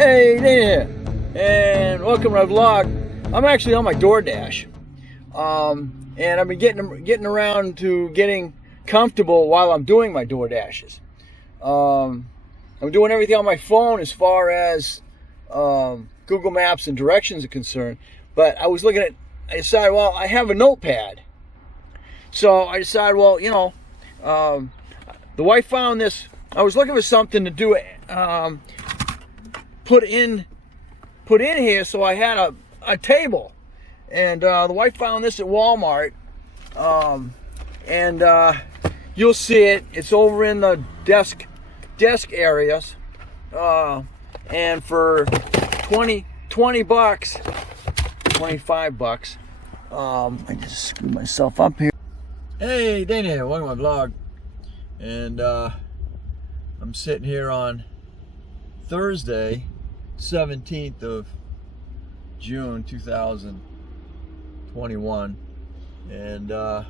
Hey there, and welcome to my vlog. I'm actually on my DoorDash, and I've been getting around to getting comfortable while I'm doing my DoorDashes. I'm doing everything on my phone as far as Google Maps and directions are concerned. But I decided, well, I have a notepad, so I decided, well, you know, the wife found this. I was looking for something to do put in here, so I had a table, and the wife found this at Walmart, and you'll see it. It's over in the desk areas, and for 20 bucks, 25 bucks. I just screwed myself up here. Hey, Dana here, welcome to my vlog, and I'm sitting here on Thursday, 17th of June 2021, and I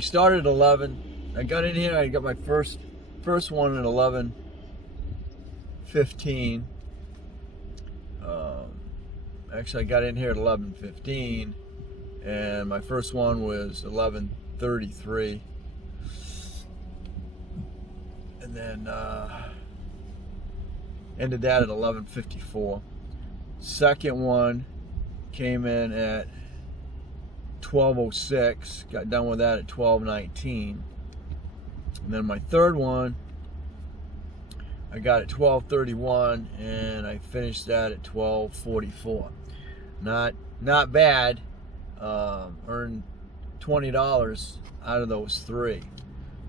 started at 11. I got in here, I got my first one at 11:15. Actually, I got in here at 11:15, and my first one was 11:33, and then ended that at 11:54. Second one came in at 12:06. Got done with that at 12:19. And then my third one I got at 12:31, and I finished that at 12:44. Not bad. Earned $20 out of those three.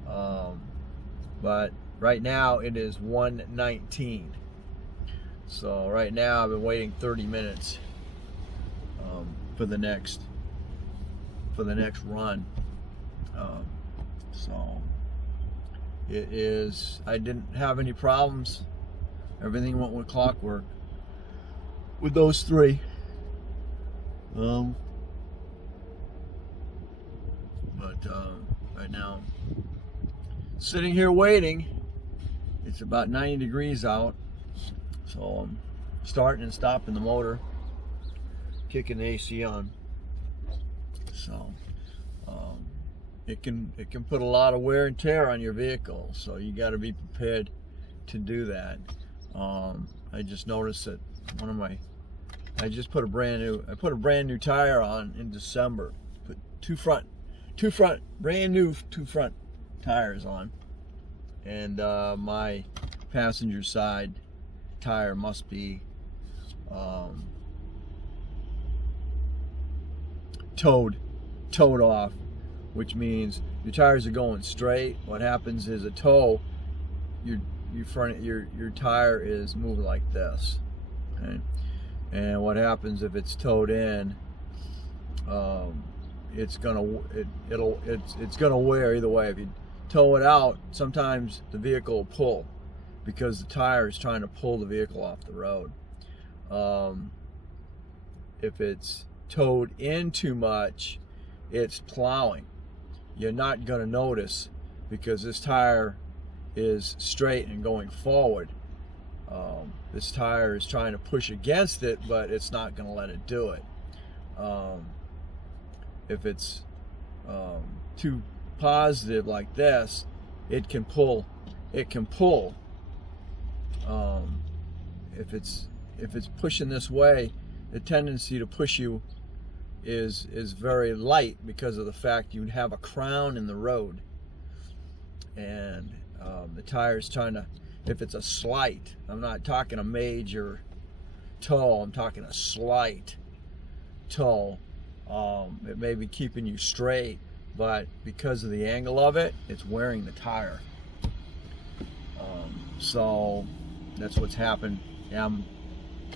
But right now it is 1:19. So right now I've been waiting 30 minutes for the next run. So it is. I didn't have any problems. Everything went with clockwork with those three. But right now, sitting here waiting. It's about 90 degrees out. So I'm starting and stopping the motor, kicking the AC on. So it can put a lot of wear and tear on your vehicle. So you got to be prepared to do that. I just noticed that I put a brand new tire on in December. Put two front tires on, and my passenger side tire must be towed off, which means your tires are going straight. What happens is a tow, your tire is moving like this, okay? And what happens if it's towed in, it's gonna wear either way. If you tow it out, sometimes the vehicle will pull, because the tire is trying to pull the vehicle off the road. If it's towed in too much, it's plowing. You're not going to notice, because this tire is straight and going forward. This tire is trying to push against it, but it's not going to let it do it. If it's too positive like this, it can pull. If it's pushing this way, the tendency to push you is very light, because of the fact you have a crown in the road, and the tire's trying to. If it's a slight, I'm not talking a major tow, I'm talking a slight tow. It may be keeping you straight, but because of the angle of it, it's wearing the tire. So that's what's happened.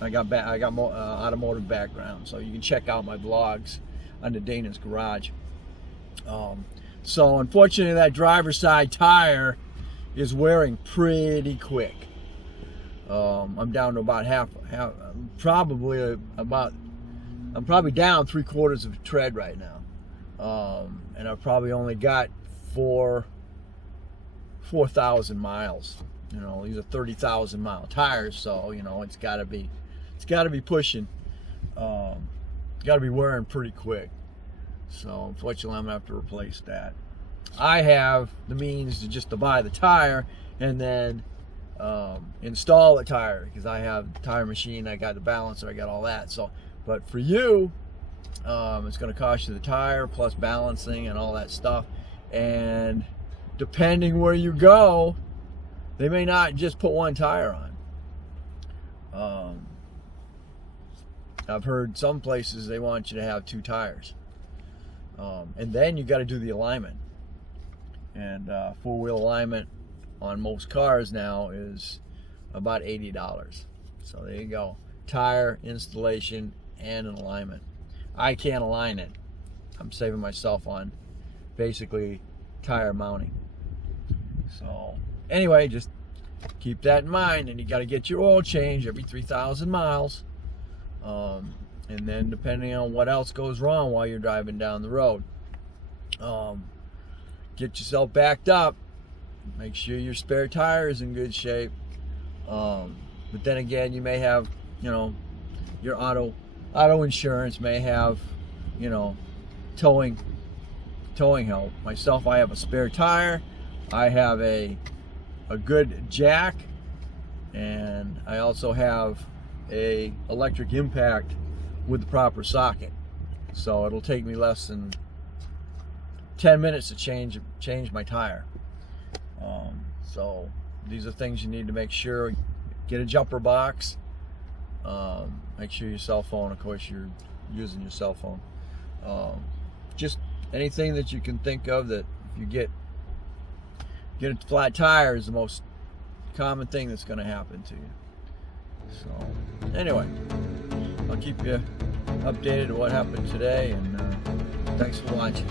I got automotive background, so you can check out my vlogs under Dana's Garage. So unfortunately, that driver's side tire is wearing pretty quick. I'm down to about half. I'm probably down 3/4 of a tread right now, and I've probably only got 4,000 miles You know, these are 30,000 mile tires, so you know it's got to be pushing. Got to be wearing pretty quick. So unfortunately, I'm gonna have to replace that. I have the means to buy the tire and then install the tire, because I have the tire machine, I got the balancer, I got all that. So, but for you, it's going to cost you the tire plus balancing and all that stuff. And depending where you go, they may not just put one tire on. I've heard some places they want you to have 2 tires, and then you got to do the alignment. And 4-wheel alignment on most cars now is about $80. So there you go, tire installation and an alignment. I can't align it. I'm saving myself on basically tire mounting. So anyway, just keep that in mind. And you got to get your oil changed every 3,000 miles. And then depending on what else goes wrong while you're driving down the road, get yourself backed up. Make sure your spare tire is in good shape. But then again, you may have, you know, your auto insurance may have, you know, towing help. Myself, I have a spare tire. I have a good jack, and I also have a electric impact with the proper socket. So it'll take me less than 10 minutes to change my tire. So these are things you need to make sure. Get a jumper box. Make sure your cell phone, of course you're using your cell phone. Just anything that you can think of that if you get a flat tire is the most common thing that's going to happen to you. So anyway, I'll keep you updated on what happened today, and thanks for watching.